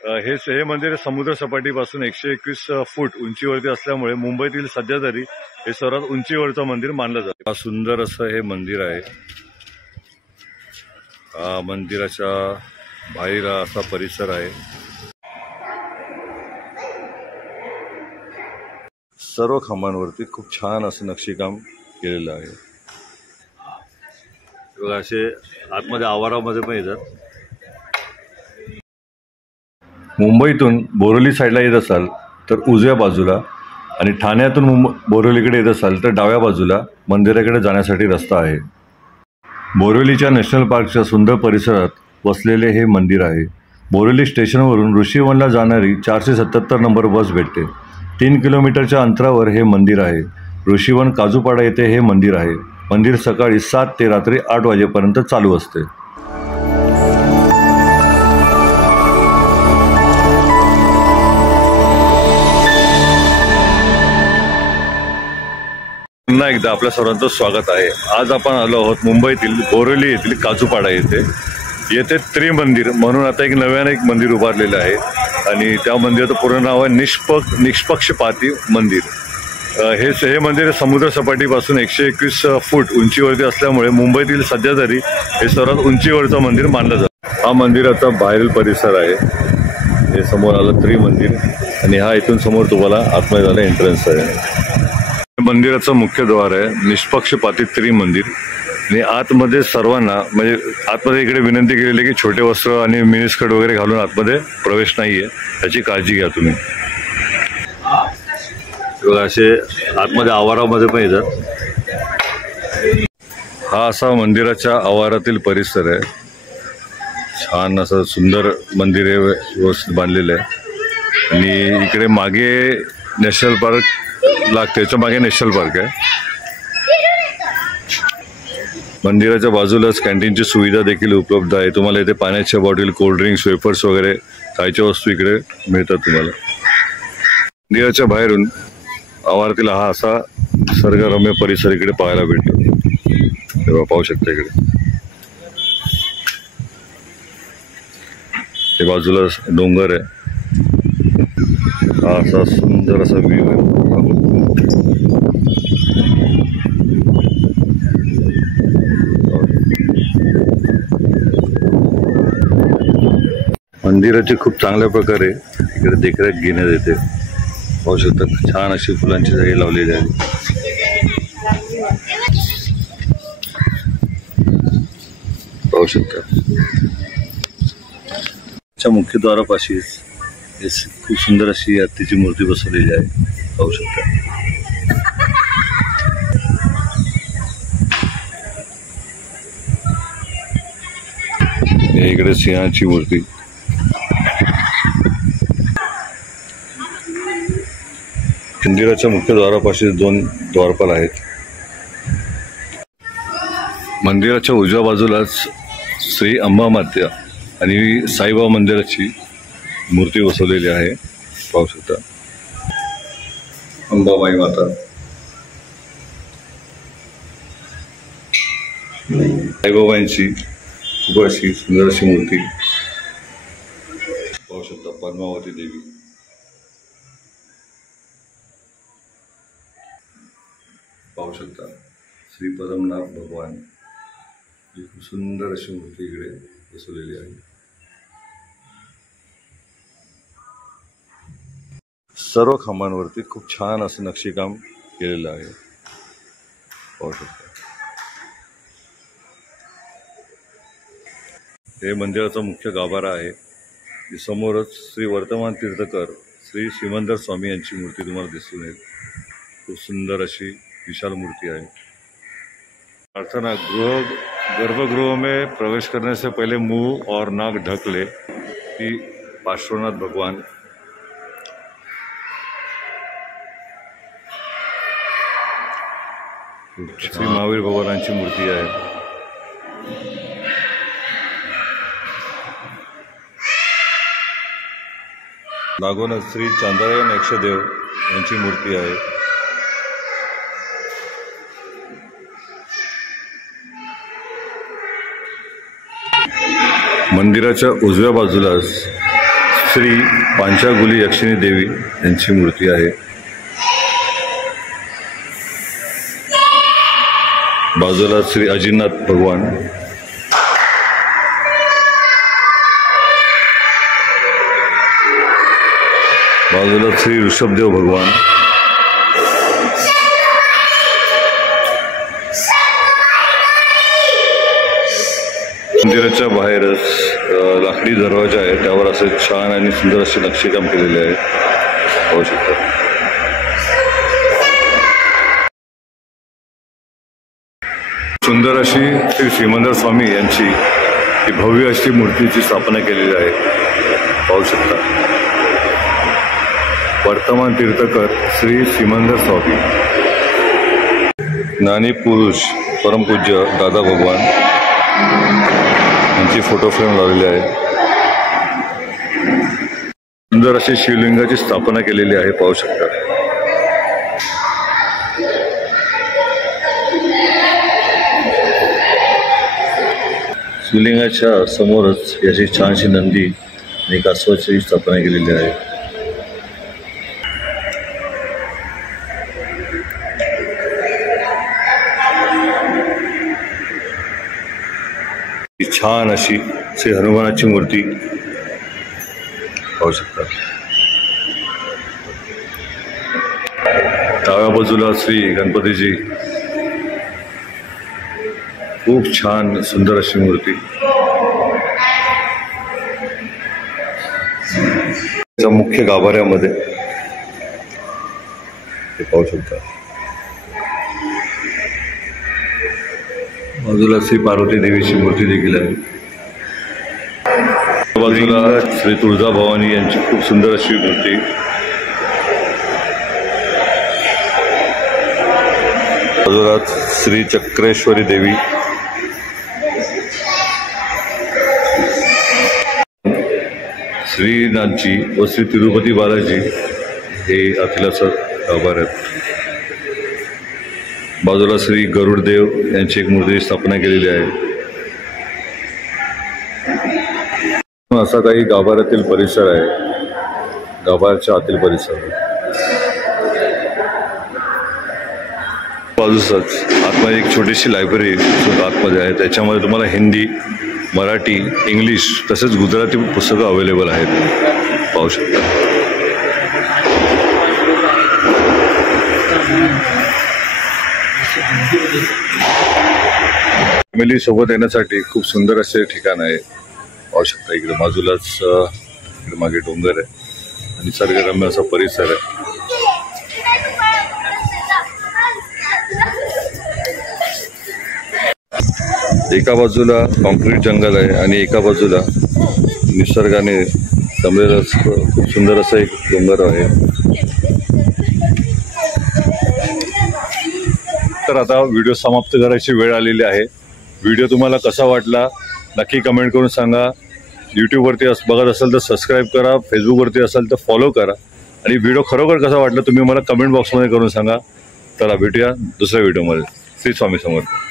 हे मंदिर समुद्र सपाटीपासून 121 फूट उंचीवरती असल्यामुळे मुंबईतील सध्या तरी हे सर्वात उंचीवरचं मंदिर मानलं जातं। सुंदर असं हे मंदिर आहे। मंदिराच्या बाहेर असा परिसर आहे। सर्व खांबांवरती खूप छान असं नक्षीकाम केलेलं आहे। बघा असे आतमध्ये आवारामध्ये पण येतात। मुंबईतून बोरिवली साईडला येत असाल तर उजव्या बाजूला आणि ठाण्यातून बोरिवलीकडे येत असाल तर डाव्या बाजूला मंदिराकडे जाण्यासाठी रस्ता आहे। बोरिवलीच्या नॅशनल पार्कच्या सुंदर परिसरात वसलेले हे मंदिर आहे। बोरिवली स्टेशनवरून ऋषीवनला जाणारी 477 नंबर बस भेटते। 3 किलोमीटरच्या अंतरावर हे मंदिर आहे। ऋषीवन काजूपाडा येथे हे मंदिर आहे। मंदिर सकाळी 7 ते रात्री 8 वाजेपर्यंत चालू असते। पुन्हा एकदा आपल्या सर्वांचं स्वागत आहे। आज आपण आलो आहोत मुंबईतील बोरिवली येथील काजूपाडा येथे त्रिमंदिर म्हणून आता नव्याने एक मंदिर उभारलेलं आहे आणि त्या मंदिराचं पूर्ण नाव आहे निष्पक्षपाती मंदिर। हे मंदिर समुद्र सपाटीपासून 121 फूट उंचीवरती असल्यामुळे मुंबईतील सध्या तरी हे सर्वात उंचीवरचं मंदिर मानलं जातं। हा मंदिराचा बाहेरील परिसर आहे। हे समोर आलं त्रिमंदिर आणि हा इथून समोर तुम्हाला आतमध्ये जायला एंट्रन्स आहे। मंदिराचं मुख्य द्वार आहे निष्पक्षपाती त्रिमंदिर आणि आतमध्ये सर्वांना म्हणजे आतमध्ये इकडे विनंती केलेली आहे की छोटे वस्त्र आणि मिनीस्कर्ट वगैरे घालून आतमध्ये प्रवेश नाहीये, त्याची काळजी घ्या तुम्ही। बघा असे आतमध्ये आवारामध्ये पण येतात। हा असा मंदिराच्या आवारातील परिसर आहे। छान असं सुंदर मंदिर आहे, व्यवस्थित बांधलेलं आहे आणि इकडे मागे नॅशनल पार्क लागते, त्याच्या मागे नॅशनल पार्क आहे। मंदिराच्या बाजूलाच कॅन्टीनची सुविधा देखील उपलब्ध आहे। तुम्हाला इथे पाण्याच्या बॉटल, कोल्ड्रिंक्स, वेफर्स वगैरे खायच्या वस्तू इकडे मिळतात तुम्हाला। मंदिराच्या बाहेरून आवारातील हा असा निसर्गरम्य परिसर इकडे पाहायला भेटतो। तेव्हा पाहू शकता इकडे ते बाजूला डोंगर आहे। हा असा सुंदर असा व्ह्यू आहे। मंदिराची खूप चांगल्या प्रकारे इकडे देखरेख घेण्यात येते। पाहू शकता छान अशी फुलांची झाडे लावलेली आहेत। पाहू शकता मुख्य द्वारापाशी खूप सुंदर अशी हत्तीची मूर्ती बसवलेली आहे। पाहू शकता इकडे सिंहाची मूर्ती। मंदिराच्या मुख्य द्वारापाशी 2 द्वारपाल आहेत। मंदिराच्या उजव्या बाजूलाच श्री अंबामाता आणि साईबाबा मंदिराची मूर्ती बसवलेली आहे। पाहू शकता अंबाबाई माता, साईबाबांची खूप अशी सुंदर अशी मूर्ती। पाहू शकता पद्मावती देवी, पाहू शकता श्री पद्मनाभ भगवान, ही खूप सुंदर अशी मूर्ती इकडे बसवलेली आहे। सर्व खांबांवरती खूप छान असं नक्षीकाम केलेलं आहे। पाहू शकता हे मंदिराचा मुख्य गाभारा आहे। समोरच श्री वर्तमान तीर्थकर श्री सिमंदर स्वामी यांची मूर्ती तुम्हाला दिसून येईल। खूप सुंदर अशी विशाल मूर्ति है। प्रार्थना गर्भगृह में प्रवेश करने से पहले मुंह और नाक ढक ले कि पार्श्वनाथ भगवान श्री महावीर भगवानांची मूर्ति है। लागूनच श्री चांद्रायण यक्षदेव यांची मूर्ति आहे। मंदिराच्या उजव्या बाजूला श्री पांचागुली यक्षिणी देवी यांची मूर्ती आहे। बाजूला श्री अजिनाथ भगवान, बाजूला श्री ऋषभदेव भगवान, मंदिराच्या बाहेरच लाकडी दरवाजा आहे, त्यावर असे छान आणि सुंदर असे नक्षीकाम केलेले आहे, पाहू शकता। सुंदर अशी श्री श्रीमंदर स्वामी यांची भव्य अशी मूर्तीची स्थापना केलेली आहे, पाहू शकता। वर्तमान तीर्थकर श्री श्रीमंदर स्वामी, ज्ञानी पुरुष परमपूज्य दादा भगवान यांची फोटो फ्रेम लावलेली आहे। सुंदर अशी शिवलिंगाची स्थापना केलेली आहे, पाहू शकता। शिवलिंगाच्या समोरच याची छानशी नंदी आणि कासवाची स्थापना केलेली आहे। छान अशी श्री हनुमानाची मूर्ती पाहू शकता। डाव्या बाजूला श्री गणपतीजी, खूप छान सुंदर अशी मूर्ती। मुख्य गाभाऱ्यामध्ये हे पाहू शकता। बाजूला श्री पार्वती देवीची मूर्ती देखील आहे। बाजूला श्री तुळजाभवानी यांची खूप सुंदर अशी मूर्ती। बाजूला श्री चक्रेश्वरी देवी, श्रीनाथजी व श्री तिरुपती बालाजी हे अखिलाचं गाभार आहेत। बाजूला श्री गरुडदेव यांची एक मूर्ती स्थापना केलेली आहे। असा काही गाभाऱ्यातील परिसर आहे, गाभाऱ्याच्या आतील परिसर। बाजूलाच आतमध्ये एक छोटीशी लायब्ररी आतमध्ये आहे, त्याच्यामध्ये तुम्हाला हिंदी, मराठी, इंग्लिश तसेच गुजराती पुस्तकं अवेलेबल आहेत, पाहू शकता। फॅमिली सोबत येण्यासाठी खूप सुंदर असे ठिकाण आहे, पाहू शकता। इकडे बाजूलाच इकडे मागे डोंगर आहे आणि निसर्गरम्य असा परिसर आहे। एका बाजूला कॉन्क्रीट जंगल आहे आणि एका बाजूला निसर्गाने जमलेलं खूप सुंदर असं एक डोंगर आहे। तर आता व्हिडिओ समाप्त करायची वेळ आलेली आहे। व्हिडिओ तुम्हाला कसा वाटला नक्की कमेंट करून सांगा। यूट्यूबवरती बघत असाल तर सबस्क्राईब करा, फेसबुकवरती असाल तर फॉलो करा आणि व्हिडिओ खरोखर कसा वाटला तुम्ही मला कमेंट बॉक्समध्ये करून सांगा। तर भेटूया दुसऱ्या व्हिडिओमध्ये। श्री स्वामी समर्थ।